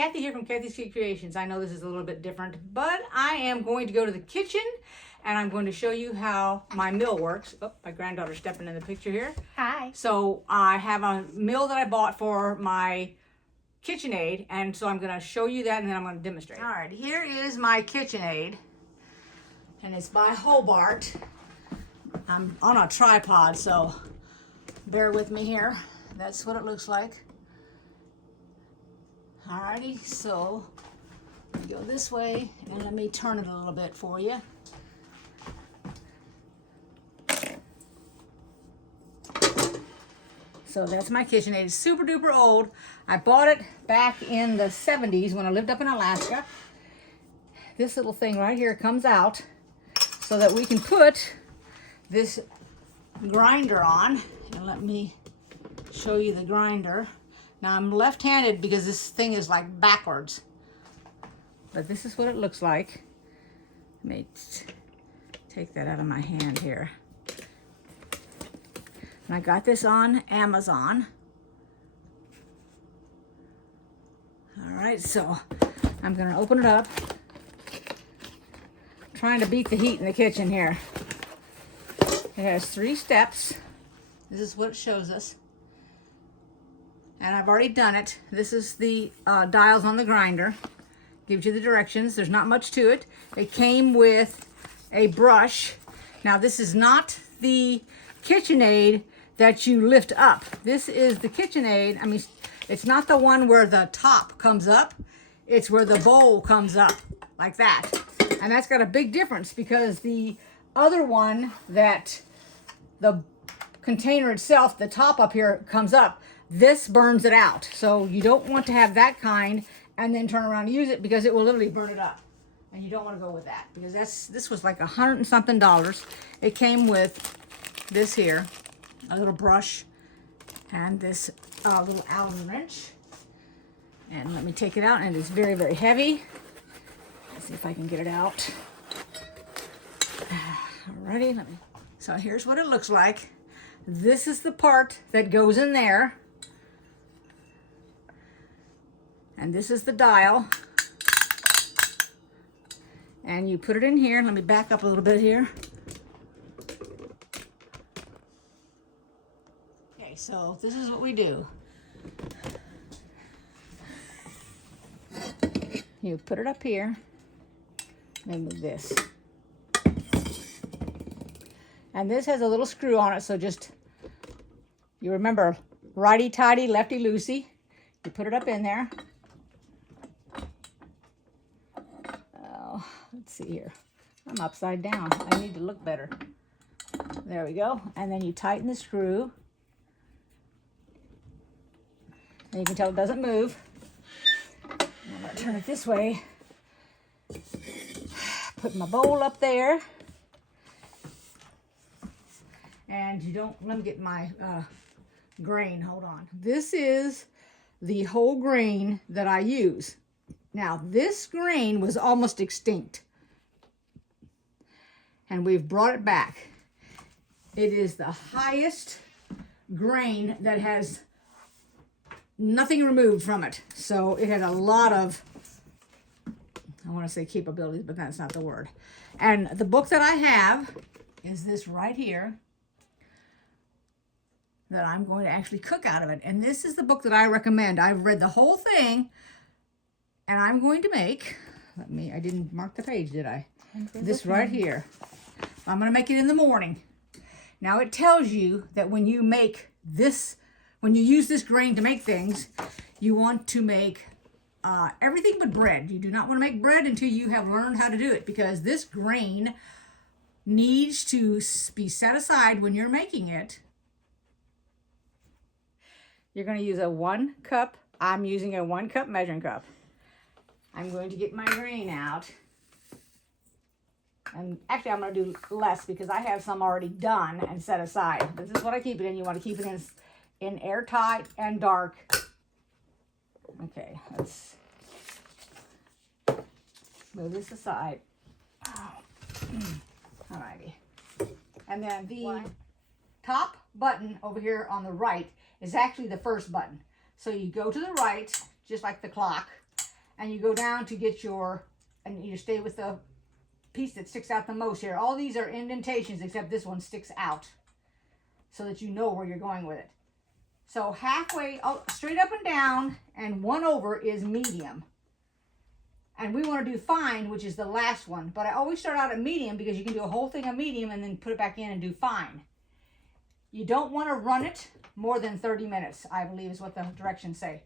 Kathy here from KathysKuteKreations. I know this is a little bit different, but I am going to go to the kitchen and I'm going to show you how my mill works. Oh, my granddaughter's stepping in the picture here. Hi. So I have a mill that I bought for my KitchenAid, and so I'm going to show you that and then I'm going to demonstrate. All right, here is my KitchenAid, and it's by Hobart. I'm on a tripod, so bear with me here. That's what it looks like. Alrighty, so we go this way, and let me turn it a little bit for you. So that's my KitchenAid. It's super duper old. I bought it back in the 70s when I lived up in Alaska. This little thing right here comes out so that we can put this grinder on. And let me show you the grinder. Now I'm left-handed because this thing is like backwards. But this is what it looks like. Let me take that out of my hand here. And I got this on Amazon. All right, so I'm gonna open it up. I'm trying to beat the heat in the kitchen here. It has 3 steps. This is what it shows us. And I've already done it. This is the dials on the grinder. Gives you the directions. There's not much to it. It came with a brush. Now this is not the KitchenAid that you lift up. This is the KitchenAid. I mean, it's not the one where the top comes up. It's where the bowl comes up, like that. And that's got a big difference because the other one that the container itself, the top up here comes up, this burns it out. So you don't want to have that kind and then turn around and use it because it will literally burn it up. And you don't want to go with that because this was like $100 and something. It came with this here, a little brush, and this little Allen wrench. And let me take it out, and it's very, very heavy. Let's see if I can get it out. Alrighty, so here's what it looks like. This is the part that goes in there. And this is the dial. And you put it in here. Let me back up a little bit here. Okay, so this is what we do. You put it up here. And move this. And this has a little screw on it, so just, you remember, righty-tighty, lefty-loosey. You put it up in there. Oh, let's see here. I'm upside down. I need to look better. There we go. And then you tighten the screw. And you can tell it doesn't move. I'm going to turn it this way. Put my bowl up there. And you don't, let me get my grain, hold on. This is the whole grain that I use. Now, this grain was almost extinct. And we've brought it back. It is the highest grain that has nothing removed from it. So it had a lot of, I want to say capabilities, but that's not the word. And the book that I have is this right here, that I'm going to actually cook out of it. And this is the book that I recommend. I've read the whole thing, and I'm going to make, I didn't mark the page, did I? This right here. I'm going to make it in the morning. Now it tells you that when you make this, when you use this grain to make things, you want to make everything but bread. You do not want to make bread until you have learned how to do it, because this grain needs to be set aside when you're making it. You're going to use a 1 cup. I'm using a 1 cup measuring cup. I'm going to get my grain out. And actually, I'm going to do less because I have some already done and set aside. This is what I keep it in. You want to keep it in airtight and dark. Okay, let's move this aside. Alrighty. And then the top button over here on the right is actually the first button. So you go to the right, just like the clock, and you go down to get your, and you stay with the piece that sticks out the most here. All these are indentations except this one sticks out so that you know where you're going with it. So halfway, straight up and down, and 1 over is medium. And we want to do fine, which is the last one. But I always start out at medium because you can do a whole thing of medium and then put it back in and do fine. You don't want to run it more than 30 minutes, I believe is what the directions say.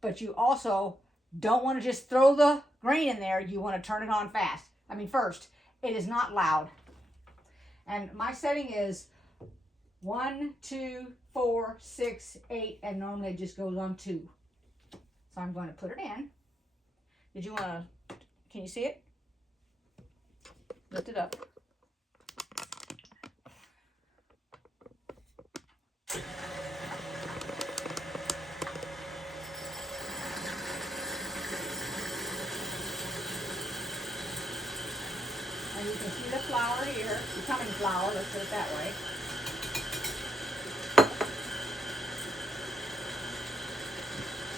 But you also don't want to just throw the grain in there. You want to turn it on fast. I mean, first, it is not loud. And my setting is 1, 2, 4, 6, 8, and normally it just goes on 2. So I'm going to put it in. Did you want to, can you see it? Lift it up. And you can see the flour here, becoming flour, let's put it that way.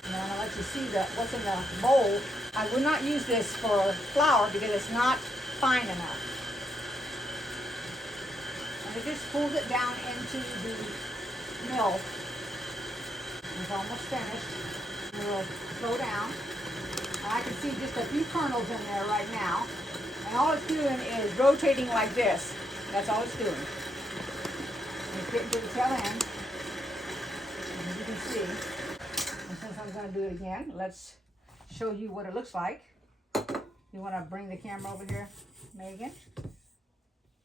And I'm going to let you see what's in the bowl. I would not use this for flour because it's not fine enough. And it just pulls it down into the mill. It's almost finished. We'll slow down. And I can see just a few kernels in there right now. And all it's doing is rotating like this. That's all it's doing. It's getting to the tail end. As you can see. And since I'm going to do it again, let's show you what it looks like. You want to bring the camera over here, Megan?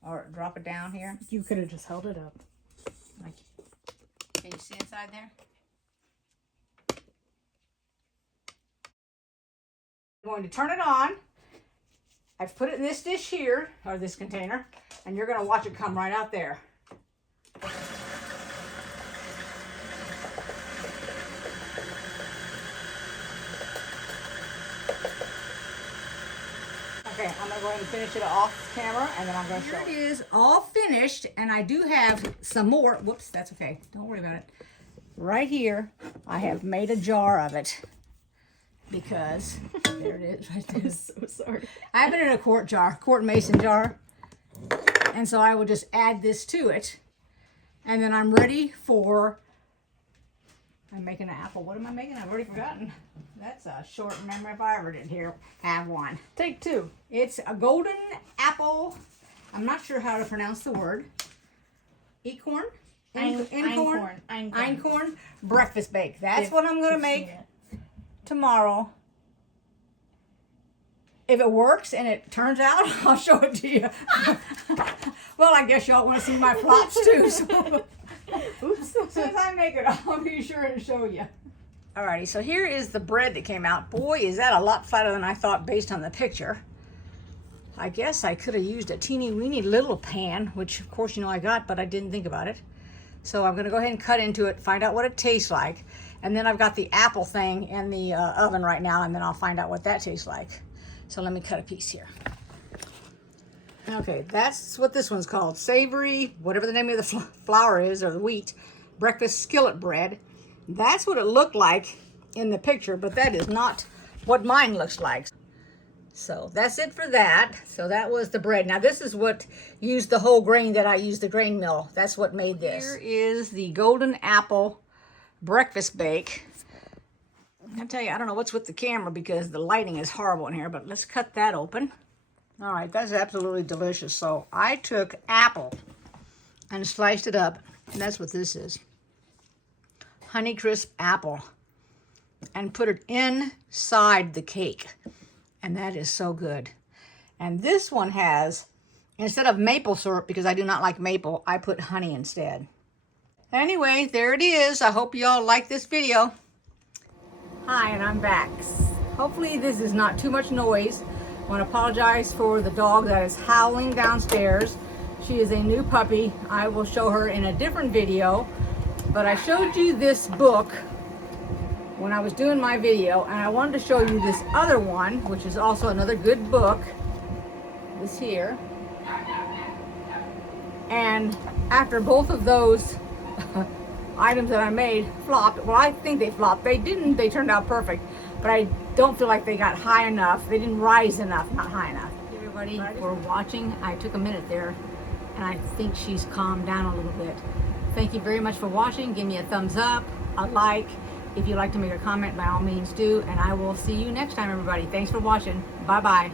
Or drop it down here? You could have just held it up. Like, can you see inside there? I'm going to turn it on. I've put it in this dish here, or this container, and you're going to watch it come right out there. Okay, I'm going to go ahead and finish it off camera, and then I'm going to show it. Here it is, all finished, and I do have some more. Whoops, that's okay. Don't worry about it. Right here, I have made a jar of it because there it is right there. I'm so sorry. I have it in a quart mason jar, and so I will just add this to it, and then I'm ready for, I'm making an apple. What am I making? I've already forgotten. That's a short memory if I ever did have one. Take 2. It's a golden apple. I'm not sure how to pronounce the word. Einkorn? Einkorn breakfast bake. That's what I'm going to make tomorrow. If it works and it turns out, I'll show it to you. Well, I guess y'all want to see my flops too. So. Oops. As soon as I make it, I'll be sure to show you. Alrighty, so here is the bread that came out. Boy, is that a lot flatter than I thought based on the picture. I guess I could have used a teeny weeny little pan, which of course you know I got, but I didn't think about it. So I'm going to go ahead and cut into it, find out what it tastes like. And then I've got the apple thing in the oven right now, and then I'll find out what that tastes like. So let me cut a piece here. Okay, that's what this one's called. Savory, whatever the name of the flour is, or the wheat, breakfast skillet bread. That's what it looked like in the picture, but that is not what mine looks like. So that's it for that. So that was the bread. Now this is what used the whole grain that I used, the grain mill. That's what made this. Here is the golden apple breakfast bake. I tell you, I don't know what's with the camera because the lighting is horrible in here, but let's cut that open. All right, that's absolutely delicious. So I took apple and sliced it up, and that's what this is. Honeycrisp apple, and put it inside the cake. And that is so good. And this one has, instead of maple syrup, because I do not like maple, I put honey instead. Anyway, there it is. I hope you all like this video. Hi, and I'm back. Hopefully this is not too much noise. I want to apologize for the dog that is howling downstairs. She is a new puppy. I will show her in a different video. But I showed you this book when I was doing my video, and I wanted to show you this other one, which is also another good book. This here. And after both of those items that I made flopped, well, I think they flopped. They didn't. They turned out perfect. but I don't feel like they got high enough. They didn't rise enough, not high enough. Everybody for watching. I took a minute there, and I think she's calmed down a little bit. Thank you very much for watching. Give me a thumbs up, a like. If you'd like to make a comment, by all means do, and I will see you next time, everybody. Thanks for watching. Bye-bye.